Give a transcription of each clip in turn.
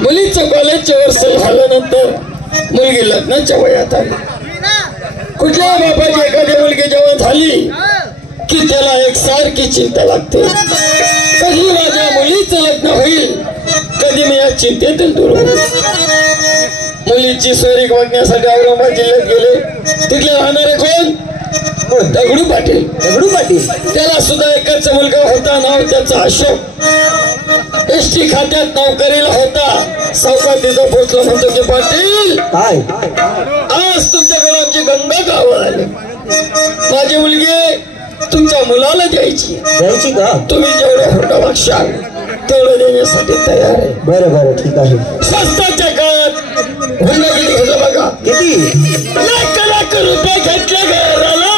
मुलीचं कॉलेजच्या वर्ष झाल्यानंतर मुलगी लग्नाच्या वयात आली. कुठल्या बापाची एखादी मुलगी जेव्हा झाली की त्याला एक सारखी चिंता लागते. कधी माझ्या मुलीचं लग्न होईल, कधी मी या चिंतेतून दूर होईल. मुलीची सोयरीक बघण्यासाठी औरंगाबाद जिल्ह्यात गेले. तिथले राहणारे कोण? दगडू पाटील. दगडू पाटील त्याला सुद्धा एकच मुलगा होता, नाव त्याचा अशोक. एसटी खात्यात नोकरीला होता. सावकार तिथं पोहोचला, म्हणतो की पाटील काय आज तुमच्याकडे आमची गंगा गावाला आली. माझी मुलगी तुमच्या मुलाला द्यायची का? तुम्ही जेवढं हुंडा मागशाल तेवढं देण्यासाठी तयार आहे. बरं बरं ठीक आहे. स्वस्ताच्या काळात हुंडा किती घेतला बघा. किती? लाख लाख रुपये घेतले घराला.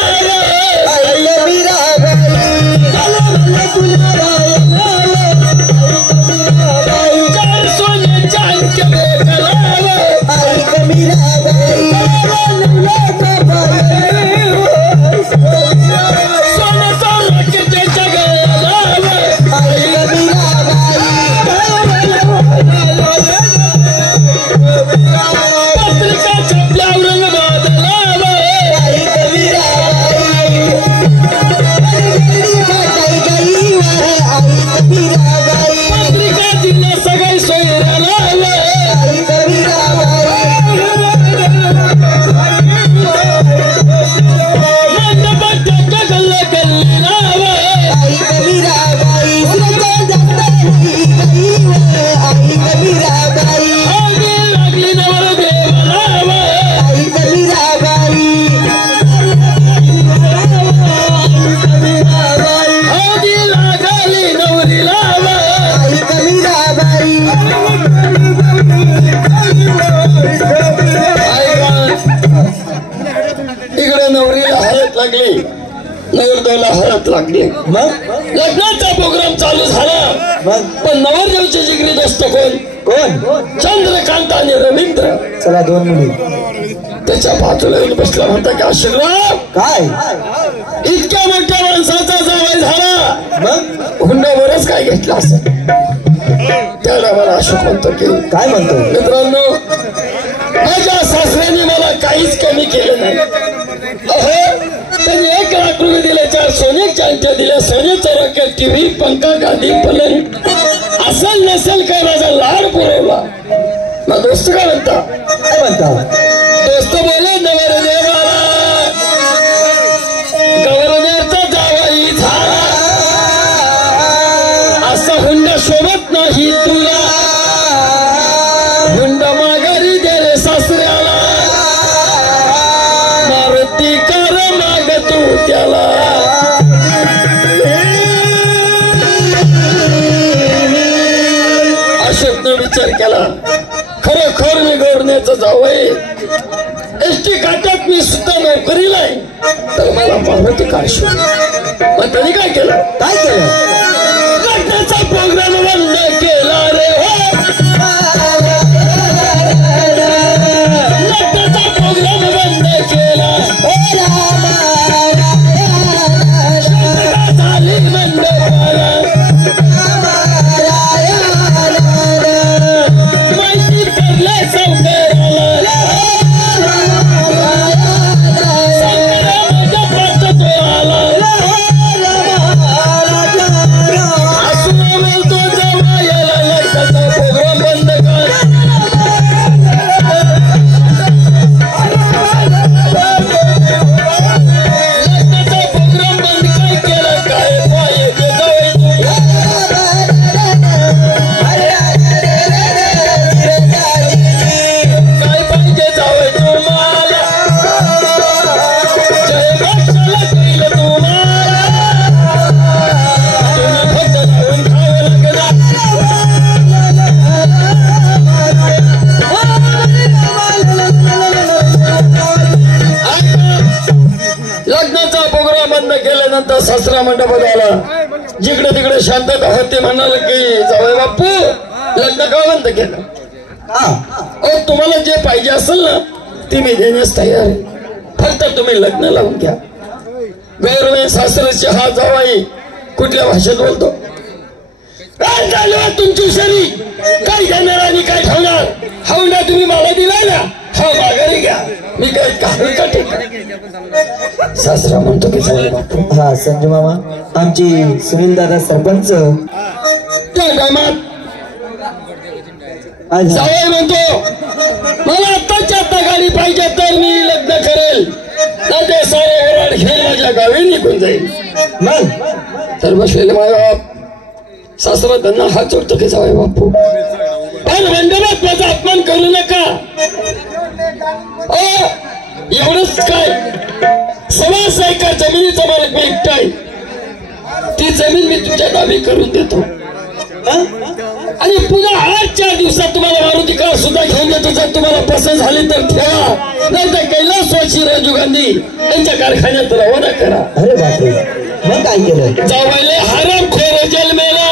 नवरदेवाला हळद लागली. लग्नाचा प्रोग्राम चालू झाला, पण नवरदेवाचे जिगरी दोस्त कोण? चंद्रकांत आणि रवींद्र. चला दोन मुली त्याच्या बाजूला येऊन बसला. म्हणता की अशोकराव काय इतक्या मोठ्या माणसाचा जावई झाला, हुंडा बरंच काय घेतला असं. त्याला मला अशोक म्हणतो की काय म्हणतो? मित्रांनो, माझ्या सासऱ्याने मला काहीच कमी केलं नाही. त्यांनी 1 लाख रुपये दिले, 4 सोन्याच्या अंगठ्या दिल्या, सोन्याचा रॉकेट, टीव्ही, पंखा, गादी, पलंग. असेल नसेल काय माझा लाड पुरवला. मग दोस्त काय म्हणता? दोस्त बोले नवरदेवाला गव्हर्नरचा जावई झाला, असा हुंडा शोभत नाही तुला. हुंडा माघारी दे रे सासऱ्याला, मारुती कर माग तू त्याला. अशोकने विचार केला, खरोखर मी गव्हर्नरचा जावई, एसटी घाटात मी सुद्धा नोकरीला आहे, तर मला मारुती काय शोध. मग त्यांनी काय केलं? लग्नाचा प्रोग्राम बंद केला रे. लग्नाचा प्रोग्राम बंद केला. झाली बंद माहिती पडलं सावकाराला. झाल्यानंतर सासरा मंडपात आला. जिकडे तिकडे शांतता होते. म्हणाल की जावई बापू लग्न का बंद केलं? तुम्हाला जे पाहिजे असेल ना ते मी देण्यास तयार आहे. फक्त तुम्ही लग्न लावून घ्या. गैरवे सासऱ्याची हा जावाई कुठल्या भाषेत बोलतो? काय झालं तुमची शरी? काय घेणार आणि काय ठेवणार? हवना तुम्ही मला दिला ना, हा माघारी घ्या. मी काय काही का ठेका? सासरा म्हणतो की जावई बापू. हा संजू मामा, आमची सुनील दादा सरपंच त्या गावात जावई म्हणतो मला आत्ताच्या आत्ता गाडी पाहिजे तर मी लग्न करेल, तर ते सारे ओरड घेऊन माझ्या गावी निघून जाईल. मग तर बसलेले मायबाप सासरा त्यांना हात जोडतो की जावई बापू पण मंडपात माझा अपमान करू नका. एवढंच काय, 6 एकर जमिनीचा मालक मी एकटाय. ती जमीन मी तुझ्या नावे करून देतो आणि पुन्हा 8-4 दिवसात तुम्हाला मारुती कार सुद्धा घेऊन देतो. जर तुम्हाला पसंत झाली तर ठेवा, नाही तर कैलासवासी राजीव गांधी यांच्या कारखान्यात रवाना करा. अरे बापरे, मग काय केलं? जावईले हरामखोर जन्मेला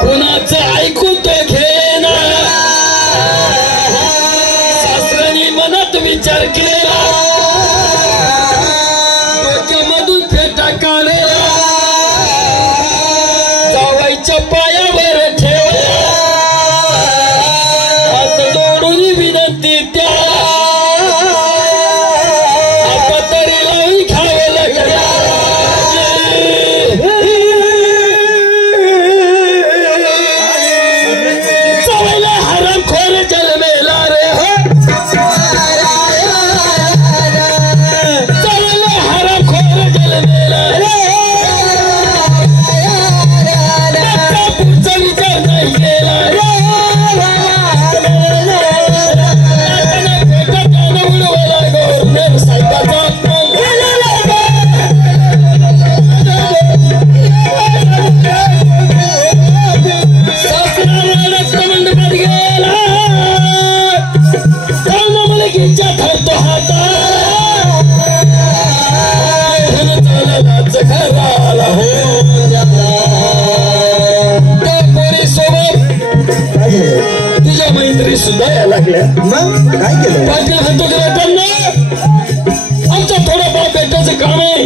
कुणाचं ऐकून तो घेना. सासऱ्याने मनात विचार केला, डोक्यामधून फेटा काढला, जावाईच्या पायावर ठेवला. हात जोडून विनंती त्या आता तरी लावून घ्यावं लागलं. जावाईला हरामखोर जन्मेला रे, जावाईला हरामखोर जन्मेला रे. पुढचा विचार नाही केला रे. उडवला गौरव साहेबाचा मंडपात गेला. मुलगीच्या धरतो हाता घराला हो. त्या पोरी सोबत तिच्या मैत्री सुद्धा या लागल्या. मग काय केलं? पाटील म्हणतो की लोकांना आमचं थोडंफार भेटायचं काम आहे.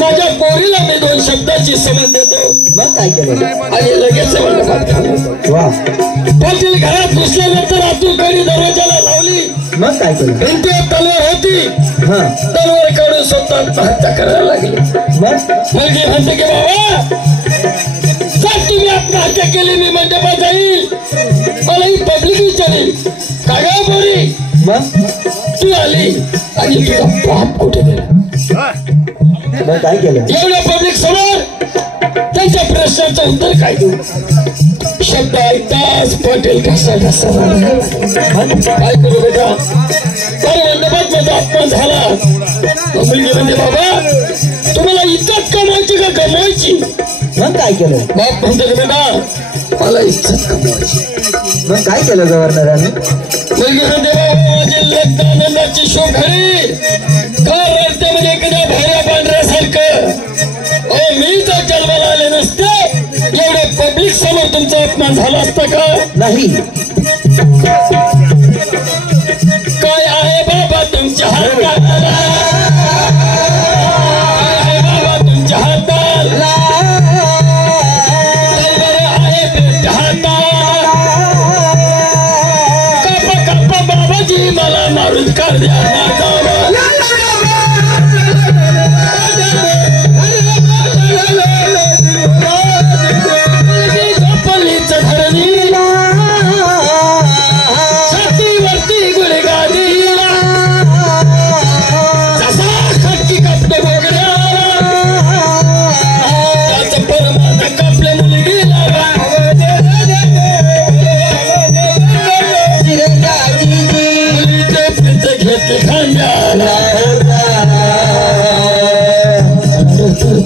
माझ्या पोरीला मी 2 शब्दाची समज देतो. मग काय केलं? आणि लगेच मंडपात खाणार. वा, पाटील घरात घुसल्यानंतर आतून कडी दरवाजाला लावली. मग काय केलं? भिंतीवर तलवार होती. हा, तलवार काढून स्वतः आत्महत्या करायला लागली. मग मुलगी म्हणते की बाबा जर तुम्ही आत्महत्या केली मी मंडपात जाईल, मला ही पब्लिक विचारेल का ग पोरी मग तू आली आणि तुझा बाप कुठे गेला? मग काय केलं? एवढ्या पब्लिक समोर त्यांच्या प्रश्नाचं उत्तर काय देऊ? शब्द ऐकताच पाटील कसा काय करू बेटा? तर मंडपात माझा अपमान झाला. मुलगी म्हणते बाबा तुम्हाला इज्जत कमवायची का कमवायची? मग काय केलं? बाप म्हणतो की बेटा मला इज्जत कमवायची. मग काय केलं गव्हर्नरांनी? मुलगी म्हणते बाबा माझी लग्न आनंदाची शोभरी का रडते म्हणजे एखाद्या भैऱ्या पांढऱ्यासारखं. मी जर जन्माला आले नसते एवढे पब्लिक समोर तुमचा अपमान झाला असता का? नाही. काय आहे बाबा तुमच्या हातात? काय आहे बाबा तुमच्या हातात? आहे पेट हातात. कापा कापा बाबाजी मला मारून काढ द्या माझा. छातीवरती गुळगाडीला जसा खटकी कापते बोगड्या त्याचं परमान कापले मुलगीला. मुलीचे पिंत घेतले खांद्याला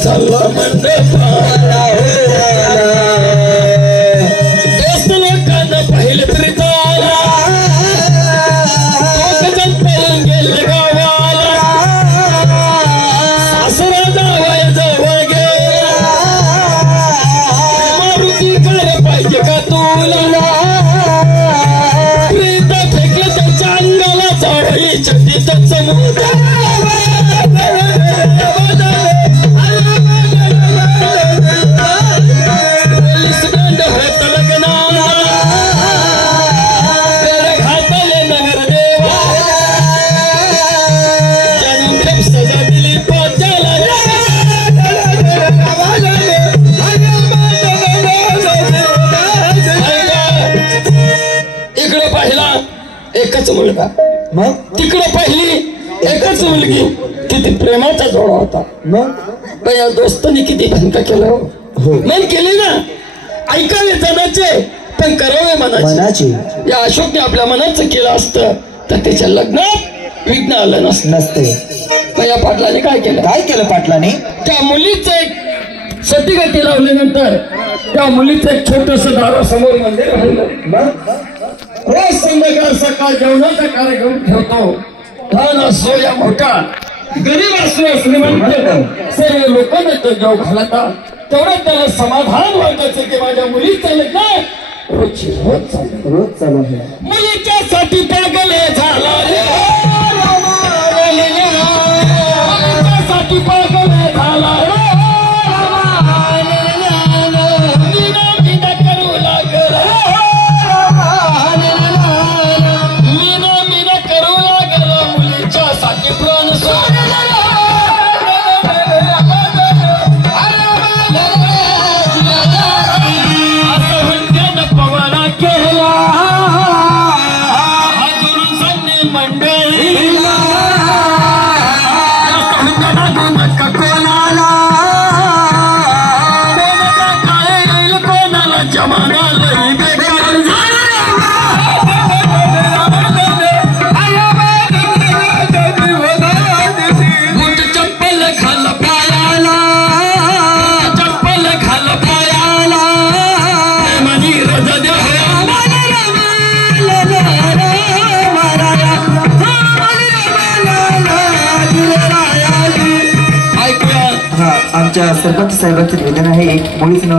चालला मंडपाला. लोकांना पाहिलं तरी ताला पळून गेले गावाला. पाहिला एकच मुलगा, मग तिकडे पाहिली एकच मुलगी, किती प्रेमाचा जोडा होता. मग पण या दोस्तांनी किती भंक केलं हो. मन केली ना. ऐकावे जनाचे पण करावे मनाचे. मनाची या अशोकने आपल्या मनाचं केलं असतं तर त्याच्या लग्नात विघ्न आलं नसते. पण या पाटलाने काय केलं? काय केलं पाटलाने? त्या मुलीचं एक सतीगती लावल्यानंतर त्या मुलीचं एक छोटस दारासमोर मंदिर राहिलं. रोज संध्याकाळ सकाळ जेवणाचा कार्यक्रम ठेवतो. लहान असो या मोठा, गरीब असो या श्रीमंत, सर्व लोकांना तो जेव घालतात. तेवढं त्याला समाधान वाटायचं की माझ्या मुलीचं लग्न रोजची रोज चालू. रोज चालू आहे. मुलीच्या साठी पागल झाला रे साठी पागल झाला रे. करू लागल मीना करू लागल मुलीच्या साठी प्राण सोडला. असं म्हणते पवारा केला अजून संधी मंडळीला कोणाला काय येईल कोणाला जमाना लई बेकार झाला. बूट चप्पल घाल पायाला, चप्पल घाल पायाला मनी रजा द्या. हा, आमच्या सरपंच साहेबांचं निवेदन आहे. एक मुलीचं नाव